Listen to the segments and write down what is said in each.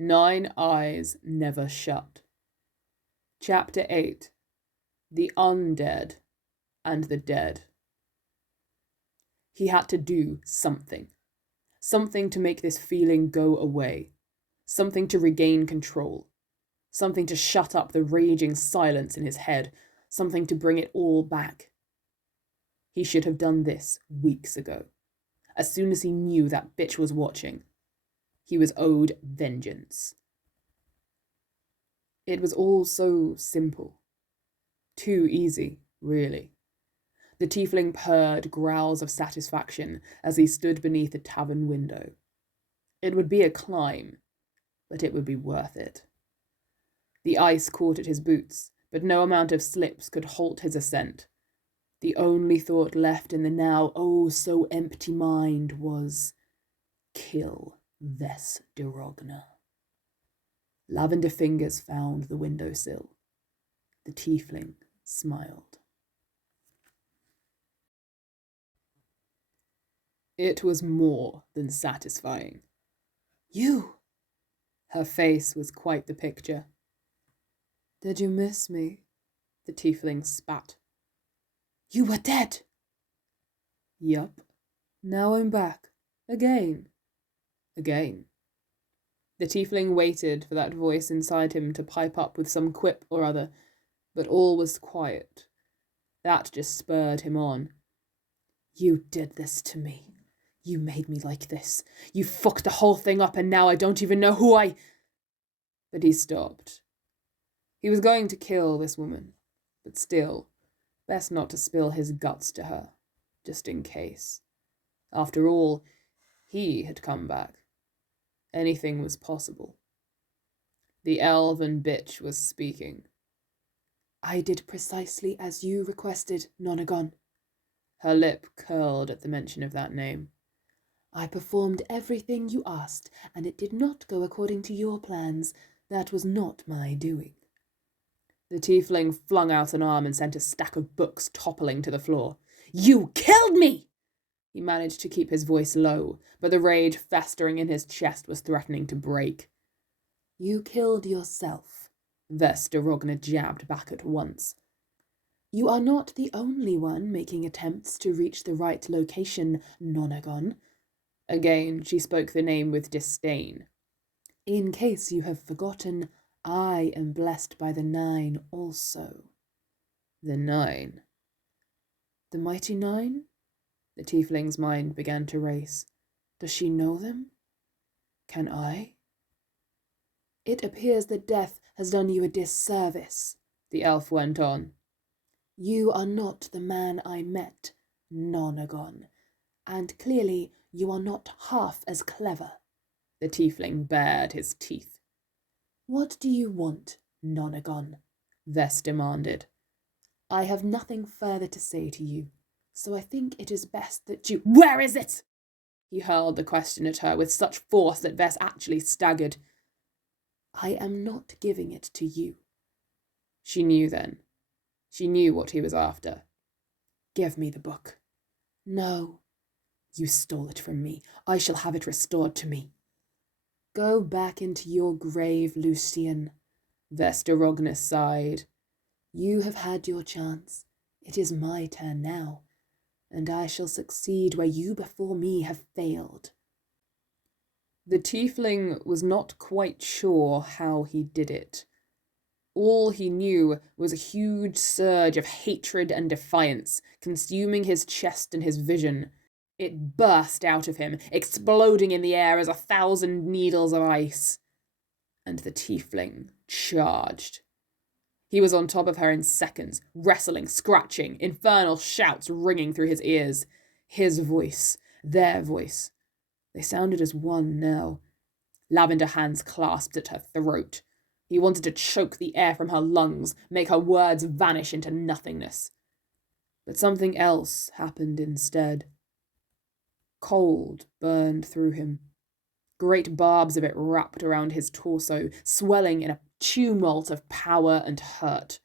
9 Eyes Never Shut. Chapter 8. The Undead and the Dead. He had to do something. Something to make this feeling go away. Something to regain control. Something to shut up the raging silence in his head. Something to bring it all back. He should have done this weeks ago. As soon as he knew that bitch was watching. He was owed vengeance. It was all so simple. Too easy, really. The tiefling purred growls of satisfaction as he stood beneath the tavern window. It would be a climb, but it would be worth it. The ice caught at his boots, but no amount of slips could halt his ascent. The only thought left in the now oh so empty mind was, kill Ves de Rogna. Lavender fingers found the windowsill. The tiefling smiled. It was more than satisfying. You! Her face was quite the picture. Did you miss me? The tiefling spat. You were dead! Yup. Now I'm back. Again. Again. The tiefling waited for that voice inside him to pipe up with some quip or other, but all was quiet. That just spurred him on. You did this to me. You made me like this. You fucked the whole thing up and now I don't even know who I... But he stopped. He was going to kill this woman, but still, best not to spill his guts to her, just in case. After all, he had come back. Anything was possible. The elven bitch was speaking. I did precisely as you requested, Nonagon. Her lip curled at the mention of that name. I performed everything you asked, and it did not go according to your plans. That was not my doing. The tiefling flung out an arm and sent a stack of books toppling to the floor. You killed me! He managed to keep his voice low, but the rage festering in his chest was threatening to break. You killed yourself, Ves de Rogna jabbed back at once. You are not the only one making attempts to reach the right location, Nonagon. Again, she spoke the name with disdain. In case you have forgotten, I am blessed by the 9 also. The 9? The mighty 9? The tiefling's mind began to race. Does she know them? Can I? It appears that death has done you a disservice, the elf went on. You are not the man I met, Nonagon, and clearly you are not half as clever. The tiefling bared his teeth. What do you want, Nonagon? Ves demanded. I have nothing further to say to you, so I think it is best that you— Where is it? He hurled the question at her with such force that Ves actually staggered. I am not giving it to you. She knew then. She knew what he was after. Give me the book. No. You stole it from me. I shall have it restored to me. Go back into your grave, Lucian. Ves de Rogna sighed. You have had your chance. It is my turn now, and I shall succeed where you before me have failed. The tiefling was not quite sure how he did it. All he knew was a huge surge of hatred and defiance, consuming his chest and his vision. It burst out of him, exploding in the air as 1,000 needles of ice. And the tiefling charged. He was on top of her in seconds, wrestling, scratching, infernal shouts ringing through his ears. His voice, their voice. They sounded as one now. Lavender hands clasped at her throat. He wanted to choke the air from her lungs, make her words vanish into nothingness. But something else happened instead. Cold burned through him. Great barbs of it wrapped around his torso, swelling in a tumult of power and hurt.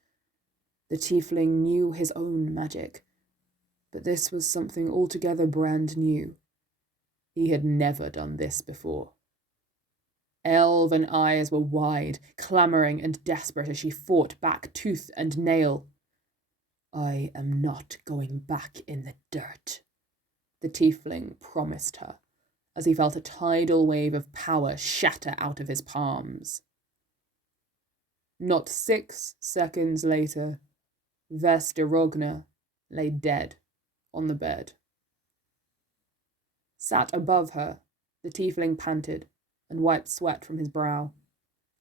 The tiefling knew his own magic, but this was something altogether brand new. He had never done this before. Elven eyes were wide, clamouring and desperate as she fought back tooth and nail. "I am not going back in the dirt," the tiefling promised her, as he felt a tidal wave of power shatter out of his palms. Not 6 seconds later, Vesta Rogna lay dead on the bed. Sat above her, the tiefling panted and wiped sweat from his brow.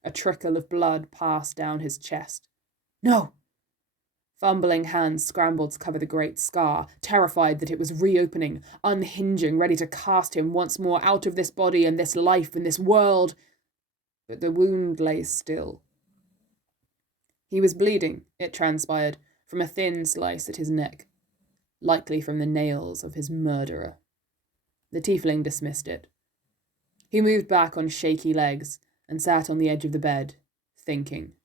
A trickle of blood passed down his chest. "No!" Fumbling hands scrambled to cover the great scar, terrified that it was reopening, unhinging, ready to cast him once more out of this body and this life and this world. But the wound lay still. He was bleeding, it transpired, from a thin slice at his neck, likely from the nails of his murderer. The tiefling dismissed it. He moved back on shaky legs and sat on the edge of the bed, thinking.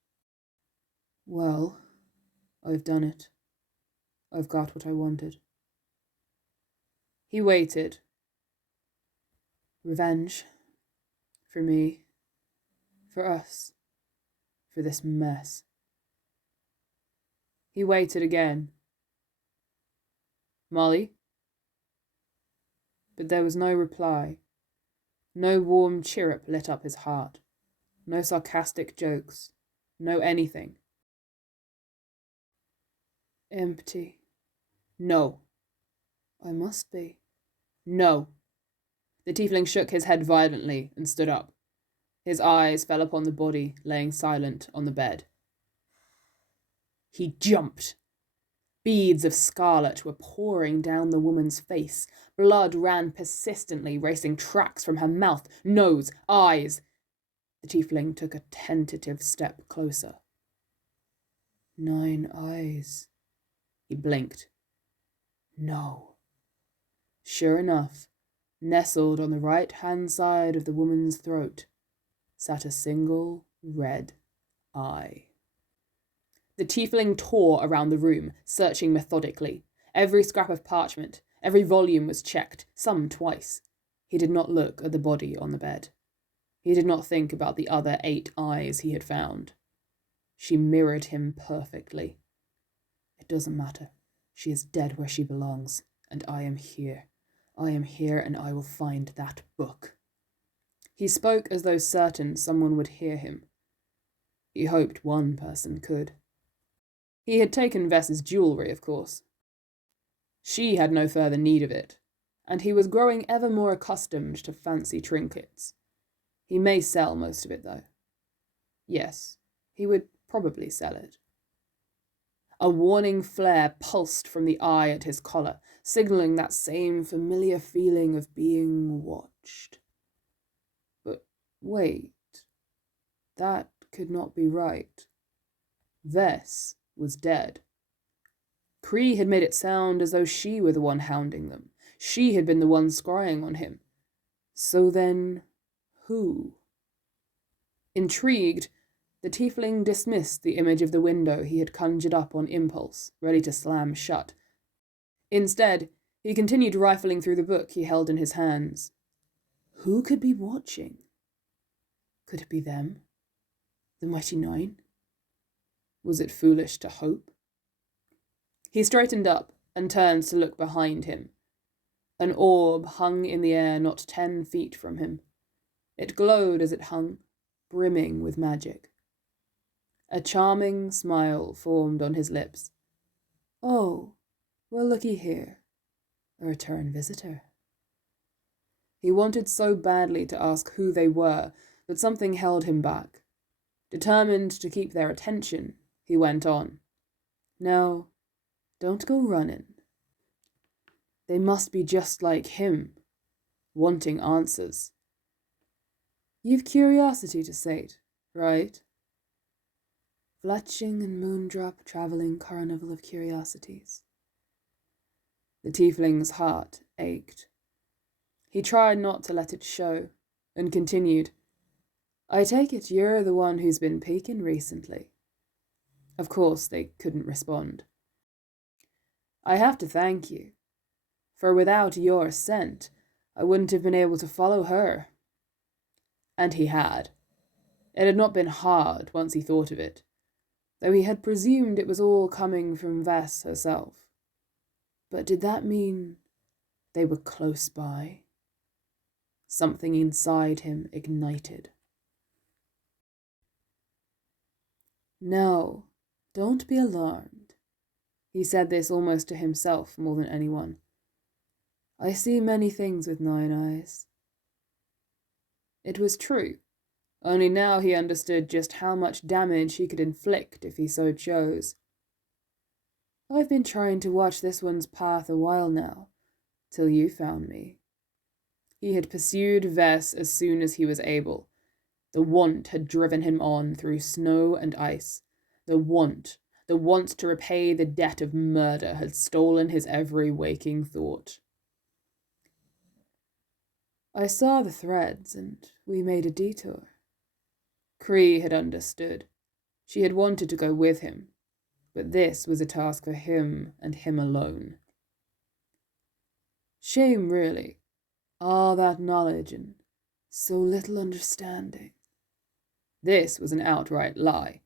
Well, I've done it. I've got what I wanted. He waited. Revenge. For me. For us. For this mess. He waited again. Molly? But there was no reply. No warm chirrup lit up his heart. No sarcastic jokes. No anything. Empty. No. I must be. No. The tiefling shook his head violently and stood up. His eyes fell upon the body laying silent on the bed. He jumped. Beads of scarlet were pouring down the woman's face. Blood ran persistently, racing tracks from her mouth, nose, eyes. The tiefling took a tentative step closer. 9 eyes. He blinked. No. Sure enough, nestled on the right-hand side of the woman's throat, sat a single red eye. The tiefling tore around the room, searching methodically. Every scrap of parchment, every volume was checked, some twice. He did not look at the body on the bed. He did not think about the other 8 eyes he had found. She mirrored him perfectly. It doesn't matter. She is dead where she belongs, and I am here. I am here, and I will find that book. He spoke as though certain someone would hear him. He hoped one person could. He had taken Vess's jewellery, of course. She had no further need of it, and he was growing ever more accustomed to fancy trinkets. He may sell most of it, though. Yes, he would probably sell it. A warning flare pulsed from the eye at his collar, signalling that same familiar feeling of being watched. But wait, that could not be right. Vess was dead. Cree had made it sound as though she were the one hounding them. She had been the one scrying on him. So then, who? Intrigued, the tiefling dismissed the image of the window he had conjured up on impulse, ready to slam shut. Instead, he continued rifling through the book he held in his hands. Who could be watching? Could it be them? The Mighty 9? Was it foolish to hope? He straightened up and turned to look behind him. An orb hung in the air not 10 feet from him. It glowed as it hung, brimming with magic. A charming smile formed on his lips. Oh, well, looky here. A return visitor. He wanted so badly to ask who they were, but something held him back. Determined to keep their attention, he went on. Now, don't go running. They must be just like him, wanting answers. You've curiosity to sate, right? Fletching and Moondrop travelling carnival of curiosities. The tiefling's heart ached. He tried not to let it show, and continued, I take it you're the one who's been peeking recently. Of course, they couldn't respond. I have to thank you, for without your scent, I wouldn't have been able to follow her. And he had. It had not been hard once he thought of it, though he had presumed it was all coming from Vess herself. But did that mean they were close by? Something inside him ignited. No, don't be alarmed. He said this almost to himself more than anyone. I see many things with 9 eyes. It was true, only now he understood just how much damage he could inflict if he so chose. I've been trying to watch this one's path a while now, till you found me. He had pursued Vess as soon as he was able. The want had driven him on through snow and ice. The want to repay the debt of murder had stolen his every waking thought. I saw the threads, and we made a detour. Cree had understood. She had wanted to go with him, but this was a task for him and him alone. Shame, really. All that knowledge and so little understanding. This was an outright lie.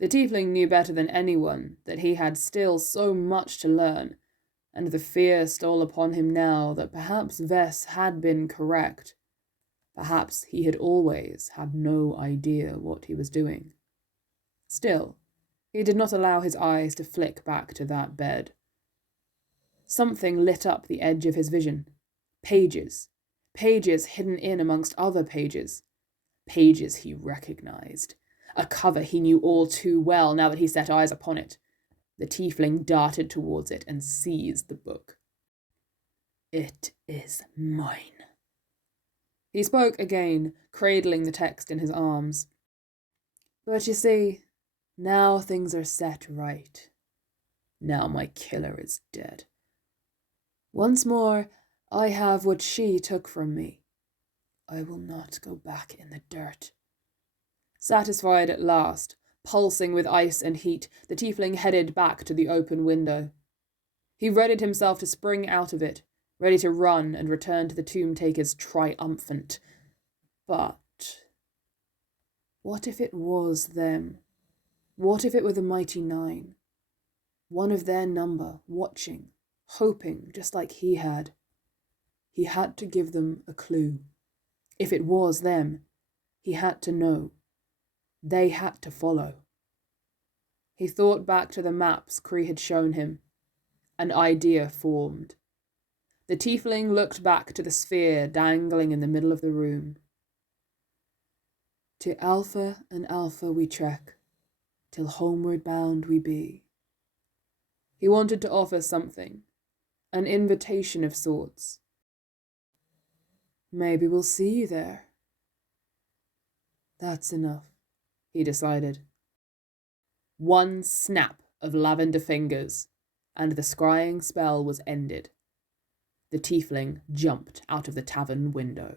The tiefling knew better than anyone that he had still so much to learn, and the fear stole upon him now that perhaps Vess had been correct. Perhaps he had always had no idea what he was doing. Still, he did not allow his eyes to flick back to that bed. Something lit up the edge of his vision. Pages. Pages hidden in amongst other pages. Pages he recognized. A cover he knew all too well now that he set eyes upon it. The tiefling darted towards it and seized the book. It is mine. He spoke again, cradling the text in his arms. But you see, now things are set right. Now my killer is dead. Once more, I have what she took from me. I will not go back in the dirt. Satisfied at last, pulsing with ice and heat, the tiefling headed back to the open window. He readied himself to spring out of it, ready to run and return to the tomb takers triumphant. But what if it was them? What if it were the mighty 9? One of their number, watching, hoping, just like he had. He had to give them a clue. If it was them, he had to know. They had to follow. He thought back to the maps Cree had shown him. An idea formed. The tiefling looked back to the sphere dangling in the middle of the room. To Alpha and Alpha we trek, till homeward bound we be. He wanted to offer something, an invitation of sorts. Maybe we'll see you there. That's enough, he decided. One snap of lavender fingers, and the scrying spell was ended. The tiefling jumped out of the tavern window.